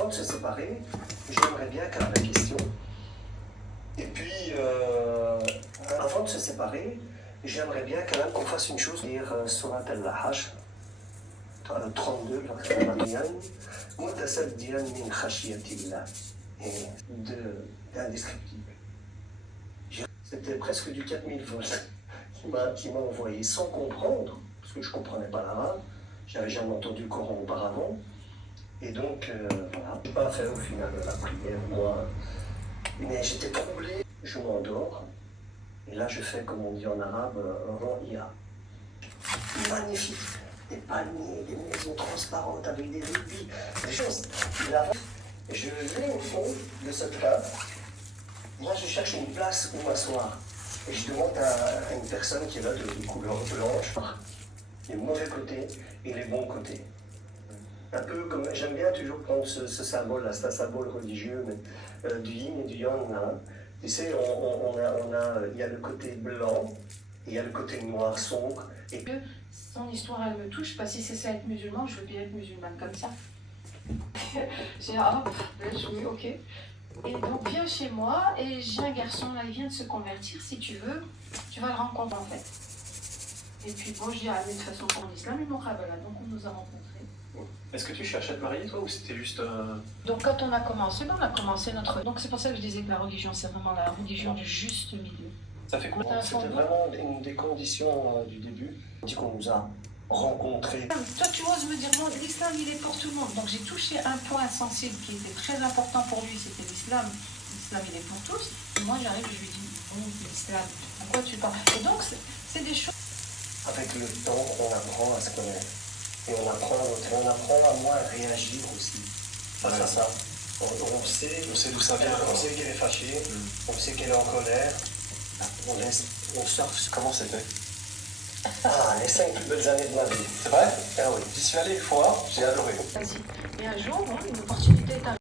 Avant de se séparer, j'aimerais bien qu'à la question. Et puis, avant de se séparer, j'aimerais bien quand même qu'on fasse une chose, dire Surat al-Hajj, 32, Mutasaddian min khashiyatillah, et d'indescriptible. C'était presque du 4000 volts qui m'a envoyé sans comprendre, parce que je ne comprenais pas l'arabe, j'avais jamais entendu le Coran auparavant, et donc voilà. Je n'ai pas fait au final la prière, moi, mais j'étais troublé, je m'endors, et là je fais comme on dit en arabe, Ro'ya. Magnifique, des palmiers, des maisons transparentes avec des rubis, des choses. Là, je vais au fond de cette cave, moi je cherche une place où m'asseoir. Et je demande à une personne qui est là de couleur blanche, les mauvais côtés et les bons côtés. Un peu comme, j'aime bien toujours prendre ce symbole-là, c'est un symbole religieux, mais, du yin et du yang. Là. Tu sais, il y a le côté blanc, et il y a le côté noir sombre. Et son histoire, elle me touche, parce que si c'est ça être musulman, je veux bien être musulmane comme ça. J'ai dit, ah, je dis, ok. Et donc, viens chez moi, et j'ai un garçon, là, il vient de se convertir, si tu veux, tu vas le rencontrer, en fait. Et puis, bon, je dis, ah, mais de toute façon, pour l'islam, il m'aura voilà, donc on nous a rencontrés. Est-ce que tu cherches à te marier, toi, ou c'était juste... Donc, quand on a commencé, on a commencé notre... Donc, c'est pour ça que je disais que la religion, c'est vraiment la religion du juste milieu. Ça fait combien? C'était vraiment une des conditions du début. On dit qu'on nous a rencontrés. Toi, tu oses me dire, non, l'islam, il est pour tout le monde. Donc, j'ai touché un point sensible qui était très important pour lui, c'était l'islam. L'islam, il est pour tous. Et moi, j'arrive et je lui dis, oh, l'islam, pourquoi tu parles? Et donc, c'est des choses... Avec le temps, on apprend à se connaître. Et on apprend à l'autre. On apprend à moins réagir aussi. Face à ça. On sait d'où ça vient. On sait qu'elle est fâchée. On sait qu'elle est en colère. On surfe. Comment c'était? Ah, les 5 plus belles années de ma vie. C'est vrai? Ah oui. J'y suis allé une fois, j'ai adoré. Vas-y. Et un jour, bon, une opportunité est arrivée.